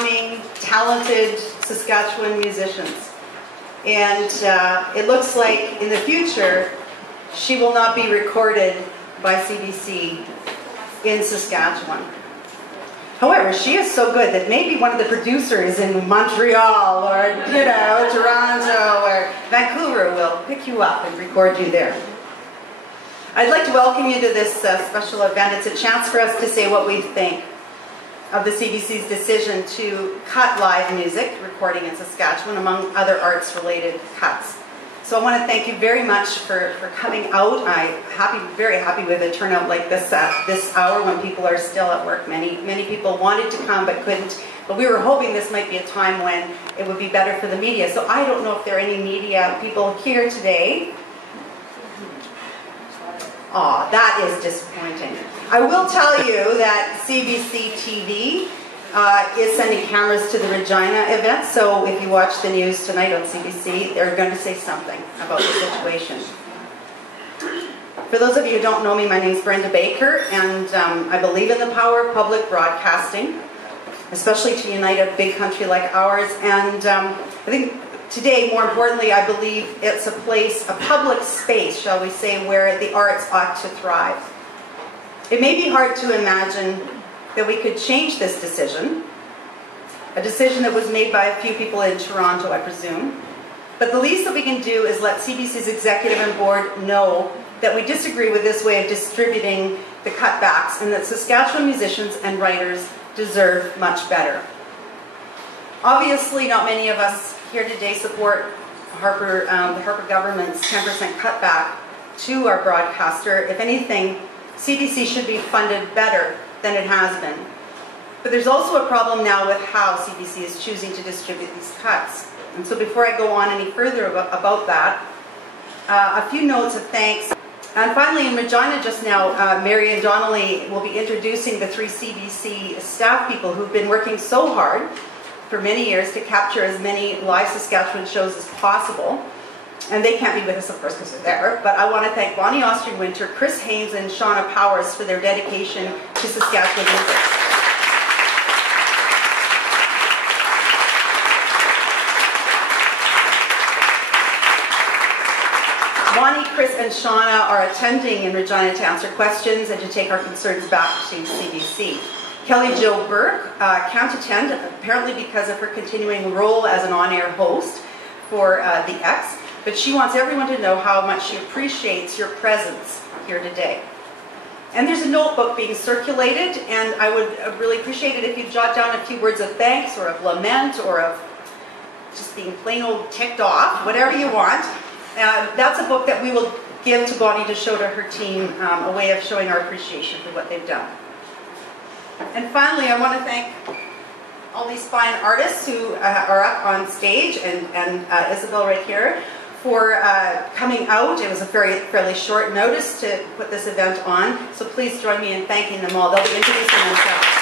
up-and-coming, talented Saskatchewan musicians. And it looks like in the future, she will not be recorded by CBC in Saskatchewan. However, she is so good that maybe one of the producers in Montreal or, Toronto or Vancouver will pick you up and record you there. I'd like to welcome you to this special event. It's a chance for us to say what we think of the CBC's decision to cut live music recording in Saskatchewan, among other arts-related cuts. So I want to thank you very much for coming out. I'm very happy with a turnout like this at this hour when people are still at work. Many people wanted to come but couldn't. But we were hoping this might be a time when it would be better for the media. So I don't know if there are any media people here today. Aw, that is disappointing. I will tell you that CBC TV is sending cameras to the Regina event, so if you watch the news tonight on CBC, they're going to say something about the situation. For those of you who don't know me, my name is Brenda Baker, and I believe in the power of public broadcasting, especially to unite a big country like ours. And I think today, more importantly, I believe it's a place, a public space, shall we say, where the arts ought to thrive. It may be hard to imagine that we could change this decision, a decision that was made by a few people in Toronto, I presume. But the least that we can do is let CBC's executive and board know that we disagree with this way of distributing the cutbacks and that Saskatchewan musicians and writers deserve much better. Obviously, not many of us here today support the Harper government's 10% cutback to our broadcaster. If anything, CBC should be funded better than it has been. But there's also a problem now with how CBC is choosing to distribute these cuts. And so before I go on any further about that, a few notes of thanks. And finally, in Regina just now, Marion Donnelly will be introducing the 3 CBC staff people who've been working so hard for many years to capture as many live Saskatchewan shows as possible. And they can't be with us, of course, because they're there. But I want to thank Bonnie Austrian-Winter, Chris Haynes, and Shauna Powers for their dedication to Saskatchewan music. Bonnie, Chris, and Shauna are attending in Regina to answer questions and to take our concerns back to CBC. Kelly Jo Burke can't attend, apparently because of her continuing role as an on-air host for the X. But she wants everyone to know how much she appreciates your presence here today. And there's a notebook being circulated, and I would really appreciate it if you jot down a few words of thanks or of lament or of just being plain old ticked off, whatever you want. That's a book that we will give to Bonnie to show to her team, a way of showing our appreciation for what they've done. And finally, I want to thank all these fine artists who are up on stage, and Isabel right here, for coming out. It was a fairly short notice to put this event on, so please join me in thanking them all. They'll be introducing themselves.